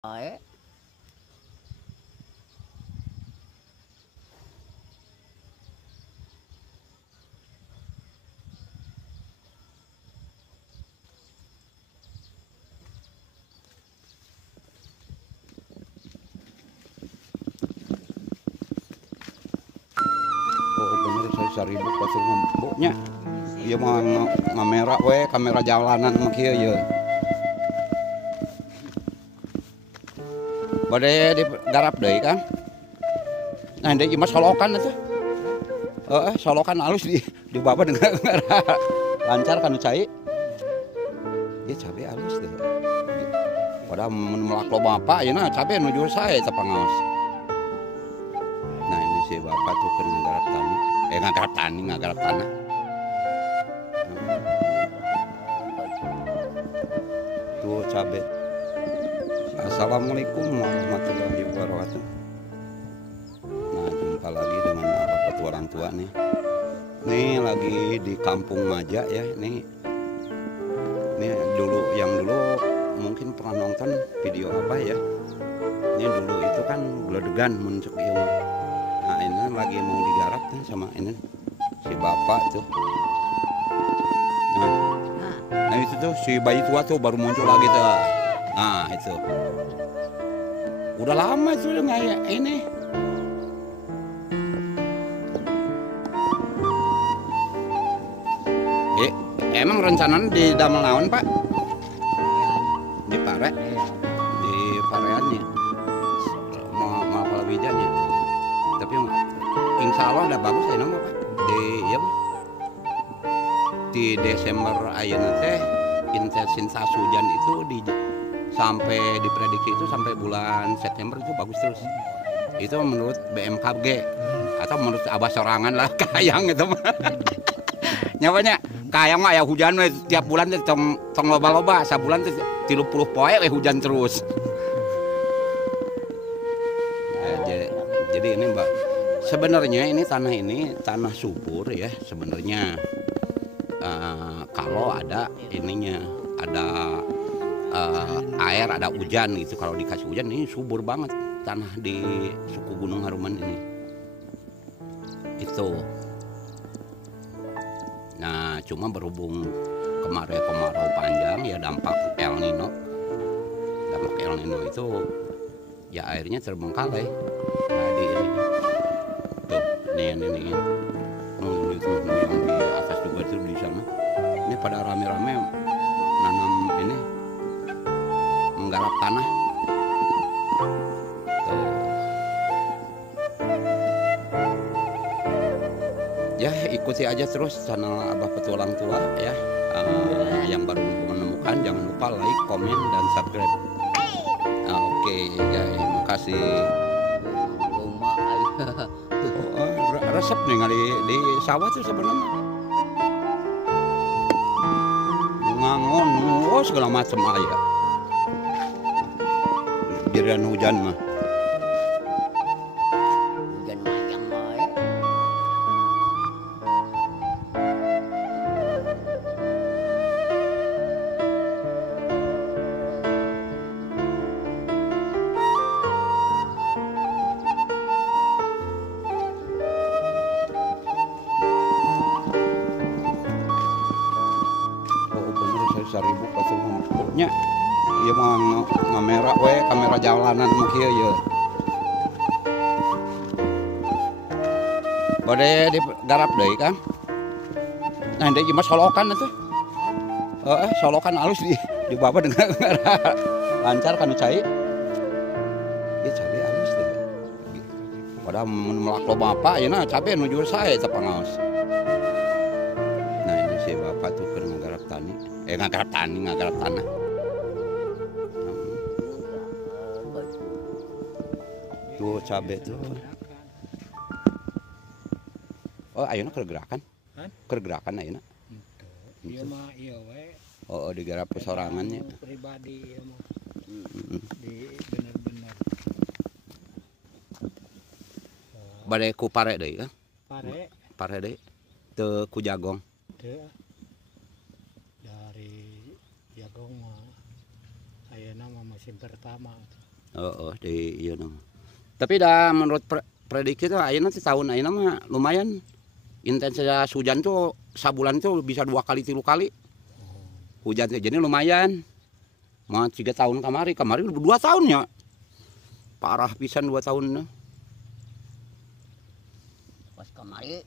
Đấy. Oh bener saya 1000 pasir ngemboknya. Ieu mah ngamera we kamera jalanan mah kieu ye. Bade digarap deui kan. Nah deui mah solokan atuh. Solokan alus di baba dengan lancar kan cai. Ieu cabe alus deh. Padahal mun melak loba apa ayeuna cabe nuju sae teh pangaos. Nah ini si bapak tuh keur ngagarap tani. Ngagarap tanah. Tuh cabe. Assalamualaikum warahmatullahi wabarakatuh. Nah jumpa lagi dengan apa petualang tua nih. Nih lagi di Kampung Maja ya. Nih dulu mungkin pernah nonton video apa ya. Ini dulu itu kan geledegan muncul ilmu. Nah ini lagi mau digarap nih sama ini si bapak tuh. Nah itu tuh si bayi tua tuh baru muncul lagi tuh. Nah itu udah lama tuh nggak ini. Emang rencananya di damel naon pak? Di Pare? Di Pareannya mau apa wijanya? Tapi insya Allah udah bagus ya nama pak. Di Desember ayeuna teh intensitas hujan itu sampai diprediksi itu sampai bulan September itu bagus terus. Itu menurut BMKG atau menurut abah sorangan lah kayang itu mah. Nyawanya kayang mah ya hujan tiap bulan teh tong loba-loba, sabulan teh 30 poe hujan terus. Jadi ini Mbak, sebenarnya ini tanah subur ya sebenarnya. Kalau ada ininya, ada air, ada hujan gitu. Kalau dikasih hujan ini subur banget tanah di suku Gunung Haruman ini. Itu. Nah, cuma berhubung kemarin kemarau panjang ya dampak El Nino. Dampak El Nino itu ya airnya terbengkalai. Nah, di ini. Tuh, ini. Itu yang di atas juga tuh di sana. Ini pada rame-rame nanam ini menggarap tanah. Tuh. Ya ikuti aja terus channel Abah Petualang Tua ya. Yang baru menemukan jangan lupa like, komen, dan subscribe. Oke, ya, makasih. Resep nih di sawah tuh sebenarnya ngangon, segala macam aja. Birian hujan mah. Hujan panjang wae. Saya 1000 pasir ngemboknya. Ieu mah ngamera we kamera jalanan mah kieu ye. Bade digarap deui kan. Nah deui mah solokan atuh. Solokan alus di baba dengan lancar kan cai. Ieu cabe alus teh. Padahal mun melak loba apa ayeuna cabe nuju sae teh pangaos. Nah ini si bapak tuh keur ngagarap tani. Ngagarap tanah. Tuh cabe tuh. Oh ayeuna keur gerakan? Keur gerakan ayeuna? Ieu mah ieu we. Oh digarap sorangannya. Pribadi ieu mah. Di bener-bener. Bade ku pare deui kan? Pare deui. Teu ku jagong. Teu. Dari jagong mah ayeuna mah musim pertama. Oh, di iya nama. Tapi dah menurut prediksi tuh ayeuna teh tahun ayeuna mah lumayan intensitas hujan tuh sabulan tuh bisa 2 kali 3 kali. Hujan teh jadi lumayan. Mah 3 tahun kamari 2 tahun ya. Parah pisan 2 tahun. Pas kemari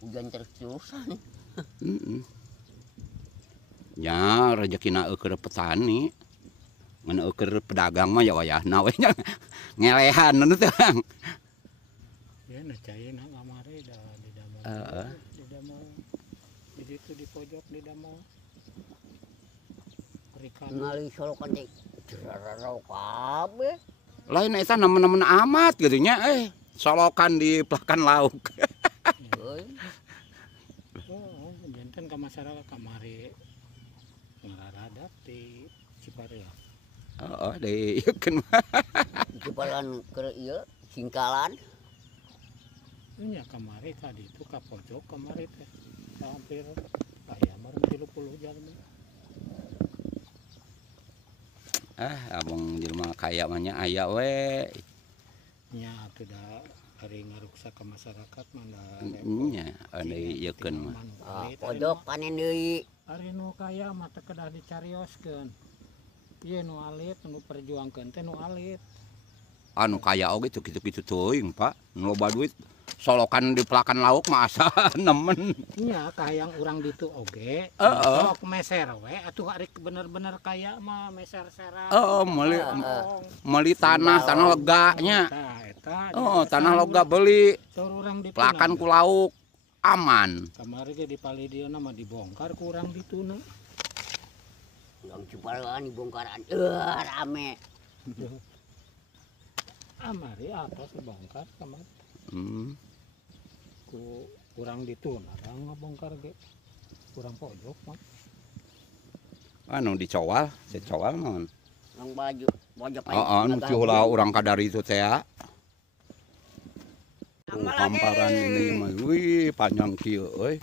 hujan terus-terusan. Ya rezekina eukeur petani. Mun eukeur pedagang mah ya wayahna we nya ngelehan nu teh. Ya na cai na kamari da di damel. Di damel. Di ditu di pojok di damel. Perikan. Ngali solokan teh cerarau kabeh. Lain eta nemen-nemen amat gitu nya solokan di pelakan lauk. Euy. Oh, janten ka masyarakat kamari ngararadap di Ciparia. Oh, di ieukeun mah. Jebalan keur ieu singkalan. Nya kamari ka ditu ka pojok kamari teh. Hampir aya mah 30 jalmi. Abang jelema kaya mah nya aya we. Nya atuh da ari ngaruksa ka masyarakat mah da Nya ade ieukeun mah. Pojok panen deui. Ari nu kaya mah teu kedah dicarioskeun. Ieu nu alit nu perjuangkeun teh nu alit. Anu kaya oge tuh kitu-kitu teuing, Pak. Nu loba duit solokan di pelakan lauk mah asa nemen. Nya kahayang urang ditu oge. Heeh. Sok meser we atuh ari bener-bener kaya mah meser-seran. Meuli tanah lega nya. Tah eta. Tanah lega beli Saur urang ditu. pelakan ku lauk aman. Kamari ge di Palidieuna mah dibongkar ku urang dituna. Yang Cipalaan dibongkaran. Rame. Amari atas dibongkar kamari. Ku urang dituna urang ngabongkar ge. Urang pojok mah. Anu dicowal, dicowal naon? Yang baju pojok Nu ulah urang kadari itu teh. Hamparan ini mah wih panjang kieu euy.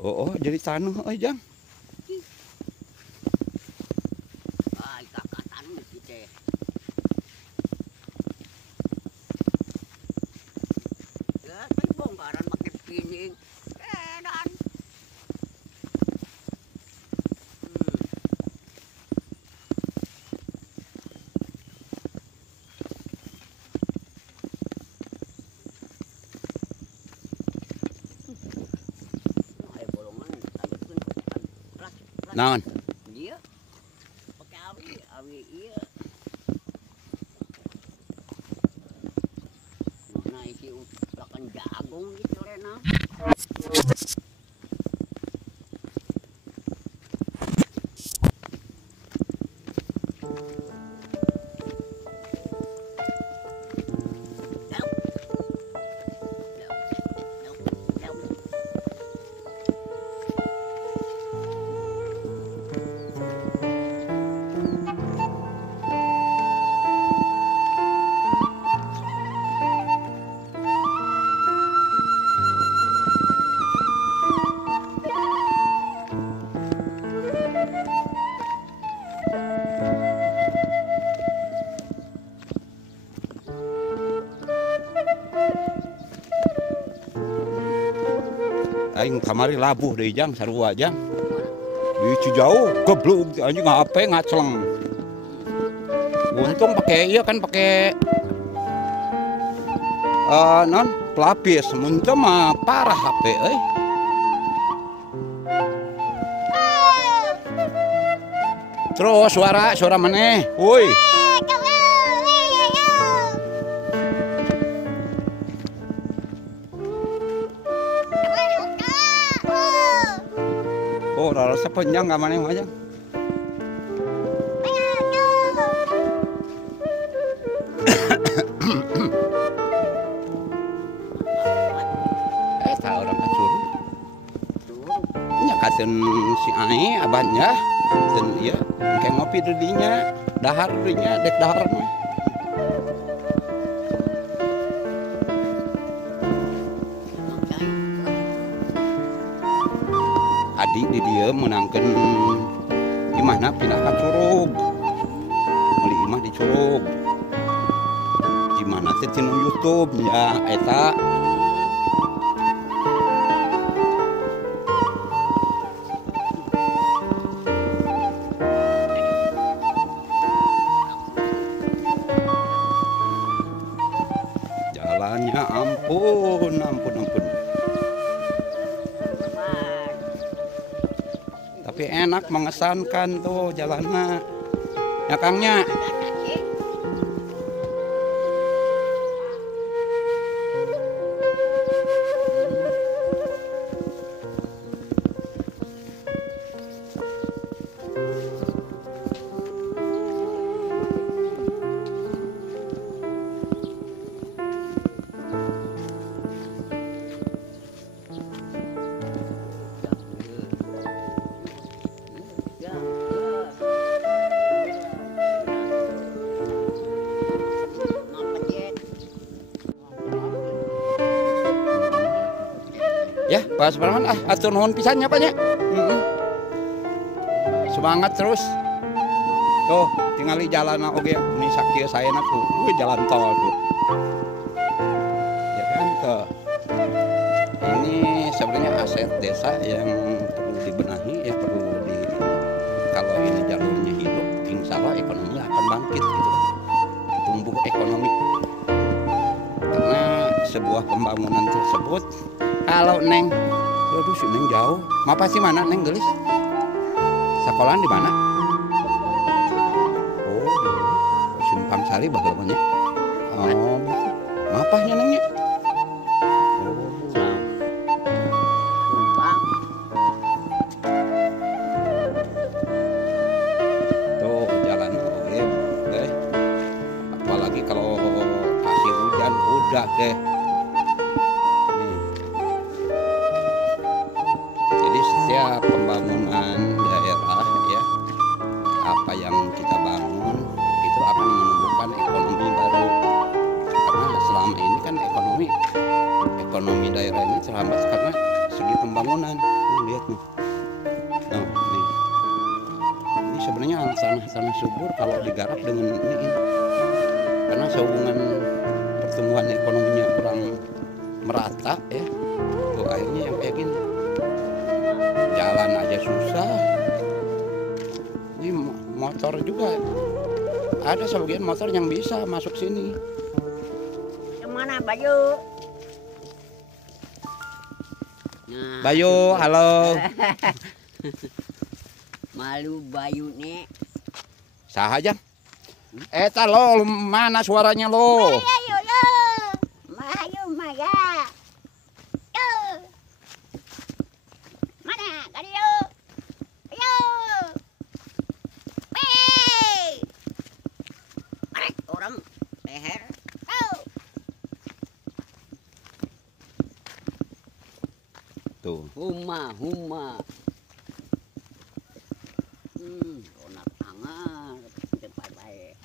Oh, jadi tanah Jang. Ay, kakatan gitu. Ya, saya bongkaran pakai pining. Dan. Naon? Iya. Pakai awi iya. Nah, isi ulakan jagung gitu Rena. Aing kamari labuh deui Jang sarua Jang. Di Cijau geblug anjing HP ngaceleng. Untung pakai iya kan pakai non pelapis, mun teu mah parah HP euy. Terus suara maneh. Woi. Oh, rara sepanjang ka maneh mah Jang. eta orang kacurug. Curug. Nya katen si Ai abahnya dan ieu engke ngopi di dinya, dahar di dinya, dek dahar mah. Adik di dia menangkan imahna pindah ka Curug. Meuli imah di Curug. Di mana teh tinu YouTube nya eta. Jalannya ampun, ampun, ampun. Tapi enak mengesankan tuh jalannya. Ya Kangnya. Ya, Pak Suparman, atur nuhun pisannya Pak nya. Semangat terus. Tuh, tingali jalan oge ini sakieu saena tuh. Jalan tol tuh. Ya kan tuh. Ini sebenarnya aset desa yang perlu dibenahi ya, kalau ini jalurnya hidup, insya Allah ekonominya akan bangkit gitu. Tumbuh ekonomi. Karena sebuah pembangunan tersebut kalau Neng, waduh si Neng jauh. Mapa sih mana Neng gelis? Sekolahan di mana? Oh, Simpang Sari bagaimana? Oh, mapahnya Nengnya? Tuh jalan oke, deh. Apalagi kalau kasih hujan udah deh. Setiap pembangunan daerah ya, apa yang kita bangun itu akan menumbuhkan ekonomi baru. Karena selama ini kan ekonomi daerah ini terhambat karena segi pembangunan. Lihat nih, nah, nih. Ini sebenarnya tanah subur kalau digarap dengan ini, karena sehubungan pertumbuhan ekonominya kurang merata ya, tuh akhirnya yang kayak gini. Jalan aja susah. Ini motor juga. Ada sebagian motor yang bisa masuk sini. Kemana Bayu? Nah, Bayu, halo. Malu Bayu nih. Sahaja. Eta lo, mana suaranya lo? Ayo lo. Mayu Maya. Ayo. Ayo. Arek orang leher. Tuh. Huma. Onak angar tempat baik.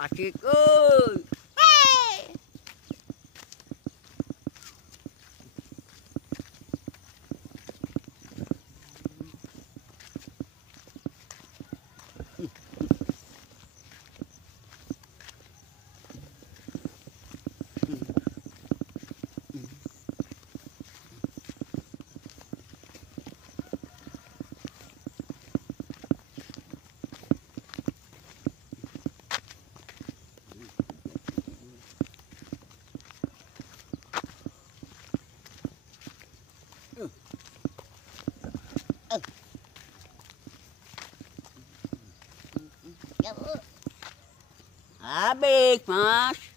Asik euy. Habis, Mas.